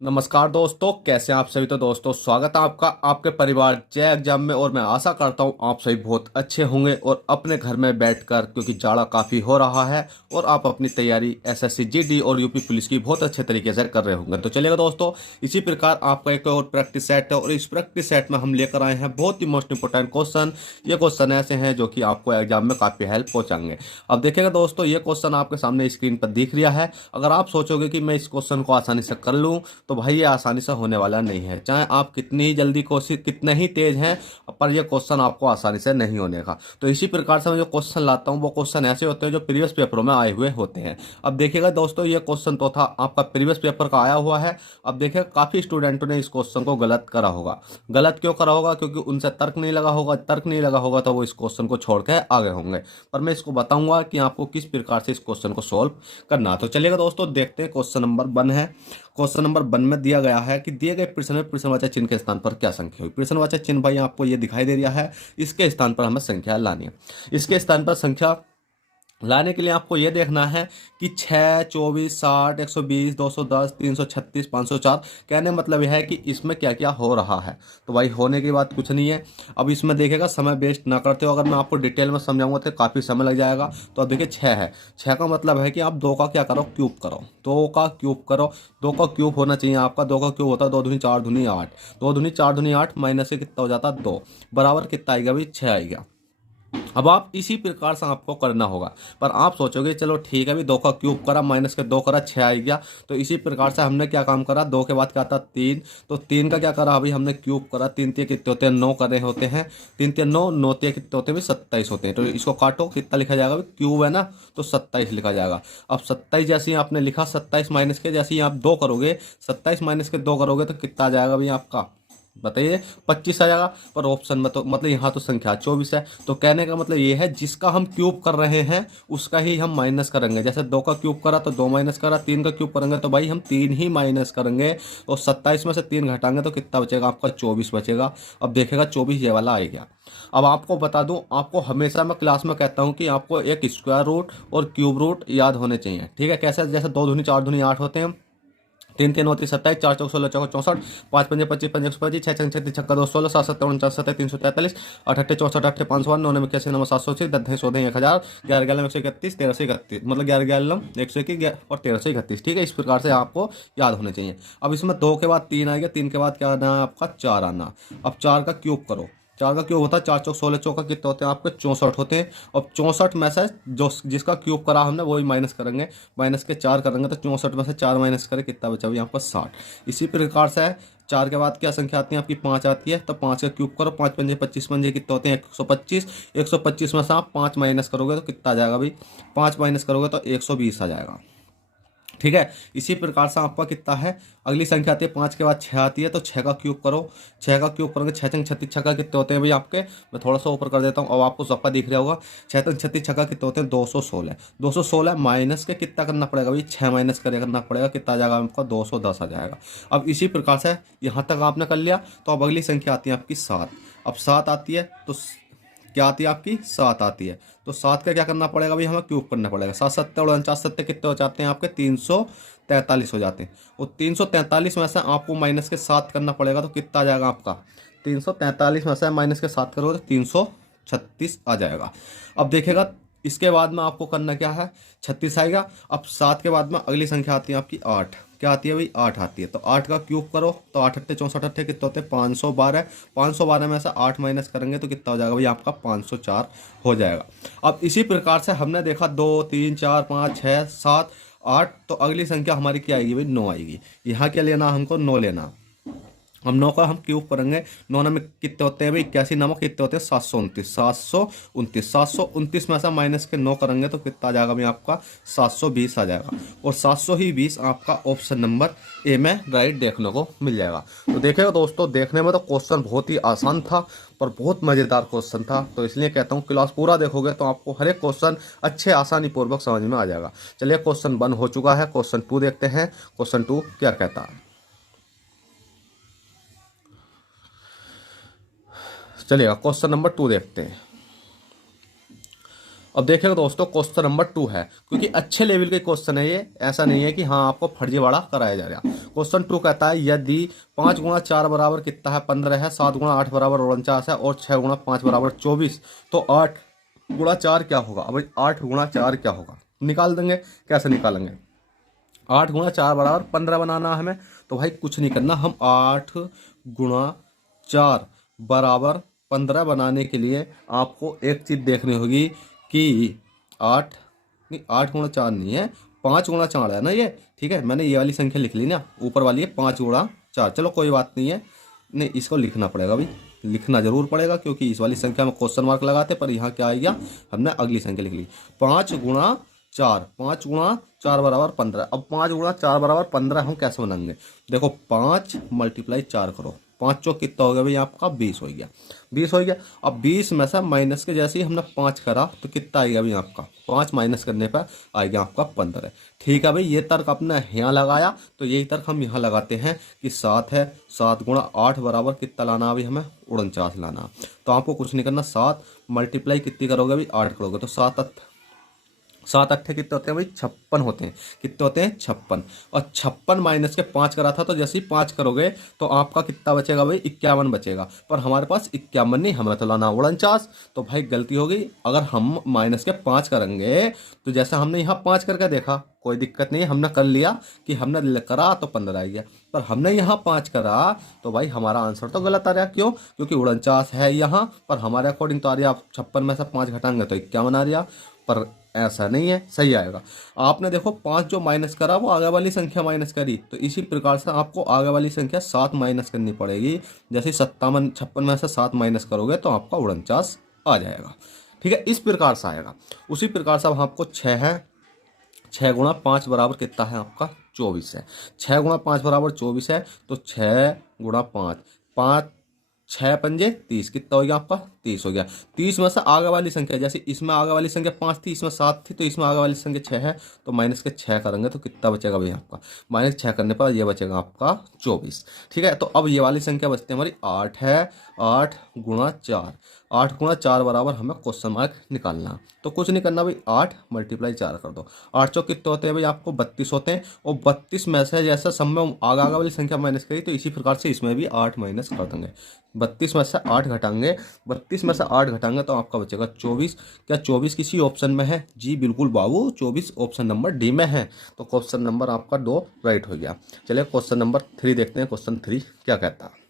नमस्कार दोस्तों, कैसे हैं आप सभी। तो दोस्तों, स्वागत है आपका आपके परिवार जय एग्जाम में। और मैं आशा करता हूं आप सभी बहुत अच्छे होंगे और अपने घर में बैठकर, क्योंकि जाड़ा काफ़ी हो रहा है और आप अपनी तैयारी एसएससी जीडी और यूपी पुलिस की बहुत अच्छे तरीके से कर रहे होंगे। तो चलिएगा दोस्तों, इसी प्रकार आपका एक और प्रैक्टिस सेट है और इस प्रैक्टिस सेट में हम लेकर आए हैं बहुत ही मोस्ट इंपोर्टेंट क्वेश्चन। ये क्वेश्चन ऐसे हैं जो कि आपको एग्जाम में काफ़ी हेल्प पहुंचाएंगे। अब देखिएगा दोस्तों, ये क्वेश्चन आपके सामने स्क्रीन पर दिख रहा है। अगर आप सोचोगे कि मैं इस क्वेश्चन को आसानी से कर लूँ, तो भाई ये आसानी से होने वाला नहीं है। चाहे आप कितनी ही जल्दी कोशिश, कितने ही तेज हैं, पर ये क्वेश्चन आपको आसानी से नहीं होने का। तो इसी प्रकार से मैं जो क्वेश्चन लाता हूँ वो क्वेश्चन ऐसे होते हैं जो प्रीवियस पेपरों में आए हुए होते हैं। अब देखिएगा दोस्तों, ये क्वेश्चन तो था आपका प्रीवियस पेपर का आया हुआ है। अब देखिएगा, काफ़ी स्टूडेंटों ने इस क्वेश्चन को गलत करा होगा। गलत क्यों करा होगा? क्योंकि उनसे तर्क नहीं लगा होगा। तर्क नहीं लगा होगा तो वो इस क्वेश्चन को छोड़ के आगे होंगे। पर मैं इसको बताऊंगा कि आपको किस प्रकार से इस क्वेश्चन को सॉल्व करना। तो चलिएगा दोस्तों, देखते हैं। क्वेश्चन नंबर 1 है। क्वेश्चन नंबर 1 में दिया गया है कि दिए गए प्रश्न में प्रश्नवाचक चिन्ह के स्थान पर क्या संख्या हुई। प्रश्नवाचक चिन्ह भाई आपको ये दिखाई दे रहा है। इसके स्थान पर हमें संख्या लानी है। इसके स्थान पर संख्या लाने के लिए आपको ये देखना है कि 6, 24, 60, 120, 210, 336, 504। कहने मतलब यह है कि इसमें क्या क्या हो रहा है। तो भाई होने की बात कुछ नहीं है। अब इसमें देखेगा, समय वेस्ट ना करते हो। अगर मैं आपको डिटेल में समझाऊंगा तो काफ़ी समय लग जाएगा। तो अब देखिए, 6 है। 6 का मतलब है कि आप 2 का क्या करो, क्यूब करो। 2 का क्यूब करो। 2 का क्यूब होना चाहिए आपका। 2 का क्यूब होता है 2 दूनी 4 दूनी 8। 2 दूनी 4 दूनी 8 माइनस से कितना हो जाता है 2, बराबर कितना आएगा भाई, 6 आएगा। अब आप इसी प्रकार से आपको करना होगा। पर आप सोचोगे चलो ठीक है, अभी 2 का क्यूब करा, माइनस के 2 करा, 6 आ गया। तो इसी प्रकार से हमने क्या काम करा, 2 के बाद क्या था 3। तो 3 का क्या करा, अभी हमने क्यूब करा। 3 तीन कितने होते हैं, 9 करे होते हैं। 3 तीन 9, 9 तीन कितने होते हैं, 27 होते हैं। तो इसको काटो, कितना लिखा जाएगा, क्यूब है ना, तो 27 लिखा जाएगा। अब 27 जैसे ही आपने लिखा, 27 माइनस के जैसे ही आप 2 करोगे, 27 माइनस के 2 करोगे तो कितना आ जाएगा भाई आपका, बताइए, 25 आ जाएगा। पर ऑप्शन में तो मतलब यहाँ तो संख्या 24 है। तो कहने का मतलब ये है, जिसका हम क्यूब कर रहे हैं उसका ही हम माइनस करेंगे। जैसे 2 का क्यूब करा तो 2 माइनस करा, 3 का क्यूब करेंगे तो भाई हम 3 ही माइनस करेंगे। और 27 में से 3 घटाएंगे तो कितना बचेगा आपका, 24 बचेगा। अब देखेगा 24 ये वाला आएगा। अब आपको बता दूं, आपको हमेशा मैं क्लास में कहता हूं कि आपको एक स्क्वायर रूट और क्यूब रूट याद होने चाहिए। ठीक है, कैसे? जैसे 2 दूनी 4 दूनी 8 होते हैं। 3 तीन 29, 27, 4 चौक 16, चौक 64, 5 पंजे 25, 5 125, 6 छंग 36, छक्का 2 16, 7 7 49, 7 343, 8 8 64, 8 500, 9 9 81, 9 780, 10 10 14 1000, 11 11 131, 13 से 31, मतलब 11 11 121 और 13 से 31। ठीक है, इस प्रकार से आपको याद होने चाहिए। अब इसमें 2 के बाद 3 आएगा, 3 के बाद क्या आना है आपका, 4 आना। अब 4 का क्यूब करो। 4 का क्यूब होता है 4 चौक 16, चौका कितने होते हैं आपके, 64 होते हैं। और 64 में से जो जिसका क्यूब करा हमने वही माइनस करेंगे। माइनस के 4 करेंगे तो 64 में से 4 माइनस करें, कितना बचा हुआ आपका, 60। इसी प्रकार से 4 के बाद क्या संख्या आती है आपकी, 5 आती है। तो 5 का क्यूब करो, 5 पंजे 25 पंजे कितने होते हैं, 125। 125 में से आप 5 माइनस करोगे तो कितना आ जाएगा भाई, 5 माइनस करोगे तो 120 आ जाएगा। ठीक है, इसी प्रकार से आपका कितना है, अगली संख्या आती है 5 के बाद 6 आती है। तो 6 का क्यूब करो। 6 का क्यूब करोगे, 6 छंग 36 छक्का कितने होते हैं भाई आपके, मैं थोड़ा सा ऊपर कर देता हूँ, अब आपको सबका दिख रहा होगा। 6 छंग 36 छक्का कितने होते हैं, 216। 216 माइनस के कितना करना पड़ेगा भाई, 6 माइनस करना पड़ेगा, कितना आ जाएगा आपका, 210 आ जाएगा। अब इसी प्रकार से यहाँ तक आपने कर लिया। तो अब अगली संख्या आती है आपकी 7। अब 7 आती है तो क्या आती है आपकी, 7 आती है। तो 7 का क्या करना पड़ेगा भाई, हमें क्यूब करना पड़ेगा। 7 सत्ते 49, सत्ते कितने हो जाते हैं आपके, 343 हो जाते हैं। और 343 में से आपको माइनस के 7 करना पड़ेगा तो कितना आ जाएगा आपका, 343 में से माइनस के 7 करोगे तो 336 आ जाएगा। अब देखेगा, इसके बाद में आपको करना क्या है, 36 आएगा। अब 7 के बाद में अगली संख्या आती है आपकी 8। क्या आती है भाई, 8 आती है। तो 8 का क्यूब करो तो 8 अट्ठे 64 अट्ठे कितने होते हैं, 512। 512 में से 8 माइनस करेंगे तो कितना हो जाएगा भाई आपका, 504 हो जाएगा। अब इसी प्रकार से हमने देखा 2 3 4 5 6 7 8। तो अगली संख्या हमारी क्या आएगी भाई, 9 आएगी। यहाँ क्या लेना, हमको 9 लेना। हम 9 का हम क्यूब करेंगे। 9 में कितने होते हैं भाई, 81, नमक कितने होते हैं, 729। 729 में से माइनस के 9 करेंगे तो कितना आ जाएगा भाई आपका, 720 आ जाएगा। और 720 आपका ऑप्शन नंबर ए में राइट देखने को मिल जाएगा। तो देखिएगा दोस्तों, देखने में तो क्वेश्चन बहुत ही आसान था पर बहुत मज़ेदार क्वेश्चन था। तो इसलिए कहता हूँ क्लास पूरा देखोगे तो आपको हर एक क्वेश्चन अच्छे आसानी पूर्वक समझ में आ जाएगा। चलिए, क्वेश्चन 1 हो चुका है, क्वेश्चन 2 देखते हैं। क्वेश्चन 2 क्या कहता है, चलिएगा क्वेश्चन नंबर 2 देखते हैं। अब देखिएगा दोस्तों, क्वेश्चन नंबर 2 है, क्योंकि अच्छे लेवल के क्वेश्चन है ये, ऐसा नहीं है कि हाँ आपको फर्जीवाड़ा कराया जा रहा। क्वेश्चन 2 कहता है यदि 5 गुणा 4 बराबर कितना है 15 है, 7 गुणा 8 बराबर 49 है और 6 गुणा 5 बराबर 24, तो 8 गुणा 4 क्या होगा। अब 8 गुणा 4 क्या होगा निकाल देंगे। कैसे निकालेंगे, 8 गुणा 4 बराबर 15 बनाना है हमें। तो भाई कुछ नहीं करना, हम 8 गुणा 4 बराबर 15 बनाने के लिए आपको एक चीज़ देखनी होगी कि 8 नहीं, 8 गुणा 4 नहीं है, 5 गुणा 4 है ना ये। ठीक है, मैंने ये वाली संख्या लिख ली ना, ऊपर वाली है 5 गुणा 4। चलो कोई बात नहीं है, नहीं इसको लिखना पड़ेगा भाई, लिखना जरूर पड़ेगा, क्योंकि इस वाली संख्या में क्वेश्चन मार्क लगाते, पर यहाँ क्या आ गया, हमने अगली संख्या लिख ली 5 गुणा 4। 5 गुणा 4 बराबर 15। अब 5 गुणा 4 बराबर 15 हम कैसे बनाएंगे। देखो 5 मल्टीप्लाई 4 करो, 5 चौक कितना हो गया भाई आपका 20 हो गया, 20 हो गया। अब 20 में से माइनस के जैसे ही हमने 5 करा तो कितना आएगा भाई आपका, 5 माइनस करने पर आएगा आपका 15। ठीक है भाई, ये तर्क आपने यहाँ लगाया, तो यही तर्क हम यहाँ लगाते हैं कि 7 है। 7 गुणा 8 बराबर कितना लाना अभी हमें 49 लाना। तो आपको कुछ नहीं करना, 7 मल्टीप्लाई कितनी करोगे भाई 8 करोगे, तो 7 अट्ठे कितने होते हैं भाई 56 होते हैं। कितने होते हैं 56। और 56 माइनस के 5 करा था, तो जैसे ही 5 करोगे तो आपका कितना बचेगा भाई 51 बचेगा। पर हमारे पास 51 नहीं, हमें तो लाना 49। तो भाई गलती हो गई, अगर हम माइनस के 5 करेंगे तो जैसे हमने यहाँ 5 करके देखा, कोई दिक्कत नहीं है, हमने कर लिया कि हमने करा तो 15 आ गया। पर हमने यहाँ 5 करा तो भाई हमारा आंसर तो गलत आ रहा। क्यों, क्योंकि 49 है यहाँ पर, हमारे अकॉर्डिंग तो आ रहा, आप 56 में से 5 घटाएंगे तो 51 आ रहा, पर ऐसा नहीं है, सही आएगा। आपने देखो 5 जो माइनस करा वो आगे वाली संख्या माइनस करी, तो इसी प्रकार से आपको आगे वाली संख्या 7 माइनस करनी पड़ेगी। जैसे 56 में से 7 माइनस करोगे तो आपका 49 आ जाएगा। ठीक है, इस प्रकार से आएगा। उसी प्रकार से अब आपको 6 है, 6 गुणा 5 बराबर कितना है आपका 24 है। 6 गुणा 5 बराबर 24 है, तो 6 गुणा 5, 5 6 पंजे 30, कितना हो गया आपका 30 हो गया। 30 में से आगे वाली संख्या, जैसे इसमें आगे वाली संख्या 5 थी, इसमें 7 थी, तो इसमें आगे वाली संख्या 6 है, तो माइनस के 6 करेंगे तो कितना बचेगा भाई आपका, माइनस 6 करने पर ये बचेगा आपका 24। ठीक है, तो अब ये वाली संख्या बचती है हमारी 8 है। 8 गुणा 4, 8 गुणा 4 बराबर हमें क्वेश्चन मार्क निकालना। तो कुछ नहीं करना भाई, 8 मल्टीप्लाई 4 कर दो। 8 चौक कितने होते हैं भाई आपको 32 होते हैं। और 32 में से जैसा सब में आगे आगे वाली संख्या माइनस करी, तो इसी प्रकार से इसमें भी 8 माइनस कर देंगे। 32 में से 8 घटाएंगे, 32 में से 8 घटाएंगे तो आपका बचेगा 24। क्या 24 किसी ऑप्शन में है? जी बिल्कुल बाबू, 24 ऑप्शन नंबर डी में है। तो क्वेश्चन नंबर आपका 2 राइट हो गया। चलिए क्वेश्चन नंबर 3 देखते हैं, क्वेश्चन 3 क्या कहता है।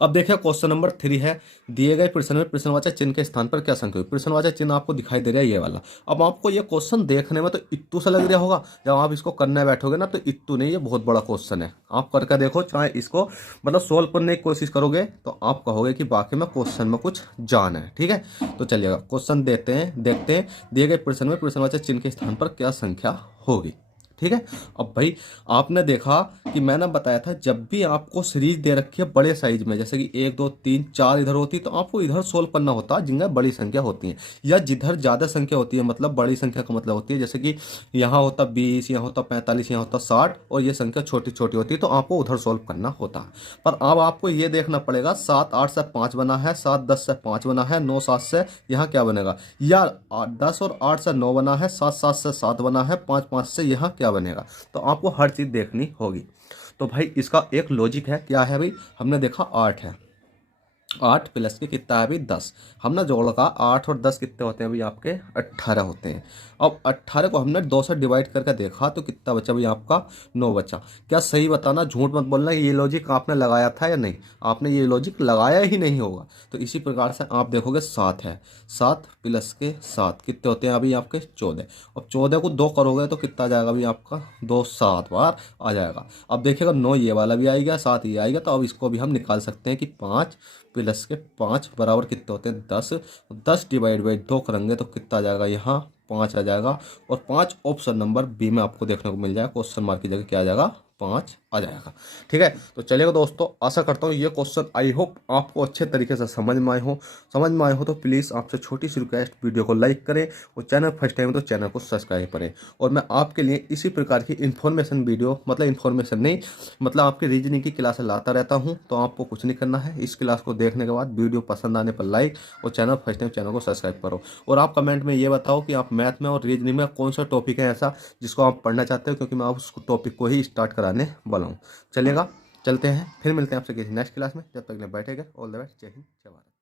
अब देखिए क्वेश्चन नंबर 3 है, दिए गए प्रश्न में प्रश्नवाचक चिन्ह के स्थान पर क्या संख्या हुई। प्रश्नवाचक चिन्ह आपको दिखाई दे रहा है ये वाला। अब आपको ये क्वेश्चन देखने में तो इत्तू सा लग रहा होगा, जब आप इसको करने बैठोगे ना तो इत्तू नहीं, ये बहुत बड़ा क्वेश्चन है। आप करके देखो, चाहे इसको मतलब सोल्व करने की कोशिश करोगे तो आप कहोगे कि बाकी में क्वेश्चन में कुछ जान है। ठीक है, तो चलिएगा क्वेश्चन देखते हैं। दिए गए प्रश्न में प्रश्नवाचक चिन्ह के स्थान पर क्या संख्या होगी। ठीक है, अब भाई आपने देखा कि मैंने बताया था, जब भी आपको सीरीज दे रखी है बड़े साइज में, जैसे कि 1 2 3 4 इधर होती है, तो आपको इधर सोल्व करना होता है जिनका बड़ी संख्या होती है, या जिधर ज़्यादा संख्या होती है, मतलब बड़ी संख्या का मतलब होती है, जैसे कि यहाँ होता 20, यहाँ होता 45, यहाँ होता 60, और ये संख्या छोटी छोटी होती है, तो आपको उधर सोल्व करना होता है। पर अब आपको ये देखना पड़ेगा, 7 8 से 5 बना है, 7 10 से 5 बना है, 9 7 से यहाँ क्या बनेगा, या 10 और 8 से 9 बना है, 7 7 से 7 बना है, 5 5 से यहाँ क्या बनेगा। तो आपको हर चीज़ देखनी होगी। तो भाई इसका एक लॉजिक है, क्या है भाई, हमने देखा 8 है, 8 प्लस के कितना है भाई 10, हमने जोड़ का 8 और 10 कितने होते हैं भाई आपके 18 होते हैं। अब 18 को हमने 2 से डिवाइड करके देखा तो कितना बचा भाई आपका 9 बचा। क्या सही बताना, झूठ मत बोलना, ये लॉजिक आपने लगाया था या नहीं, आपने ये लॉजिक लगाया ही नहीं होगा। तो इसी प्रकार से आप देखोगे 7 है, 7 प्लस के 7 कितने होते हैं अभी आपके 14। अब 14 को 2 करोगे तो कितना आ जाएगा भाई आपका 2 7 बार आ जाएगा। अब देखिएगा 9 ये वाला भी आएगा, 7 ये आएगा, तो अब इसको भी हम निकाल सकते हैं कि 5 प्लस के 5 बराबर कितने होते हैं 10। 10 डिवाइड बाई 2 करेंगे तो कितना आ जाएगा, यहाँ 5 आ जाएगा। और 5 ऑप्शन नंबर बी में आपको देखने को मिल जाएगा, क्वेश्चन मार्क की जगह क्या आ जाएगा 5 आ जाएगा। ठीक है, तो चलेगा दोस्तों, आशा करता हूँ ये क्वेश्चन आई होप आपको अच्छे तरीके से समझ में आए हो तो प्लीज़ आपसे छोटी सी रिक्वेस्ट, वीडियो को लाइक करें और चैनल फर्स्ट टाइम तो चैनल को सब्सक्राइब करें। और मैं आपके लिए इसी प्रकार की इन्फॉर्मेशन वीडियो, मतलब इन्फॉर्मेशन नहीं, मतलब आपकी रीजनिंग की क्लास लाता रहता हूँ। तो आपको कुछ नहीं करना है, इस क्लास को देखने के बाद वीडियो पसंद आने पर लाइक और चैनल फर्स्ट टाइम चैनल को सब्सक्राइब करो। और आप कमेंट में ये बताओ कि आप मैथ में और रीजनिंग में कौन सा टॉपिक है ऐसा जिसको आप पढ़ना चाहते हो, क्योंकि मैं उस टॉपिक को ही स्टार्ट कराने वाला हूँ। चलेगा, चलते हैं, फिर मिलते हैं आपसे किसी नेक्स्ट क्लास में। जब तक के लिए बैठेगा, ऑल द बेस्ट, जय हिंद, जय भारत।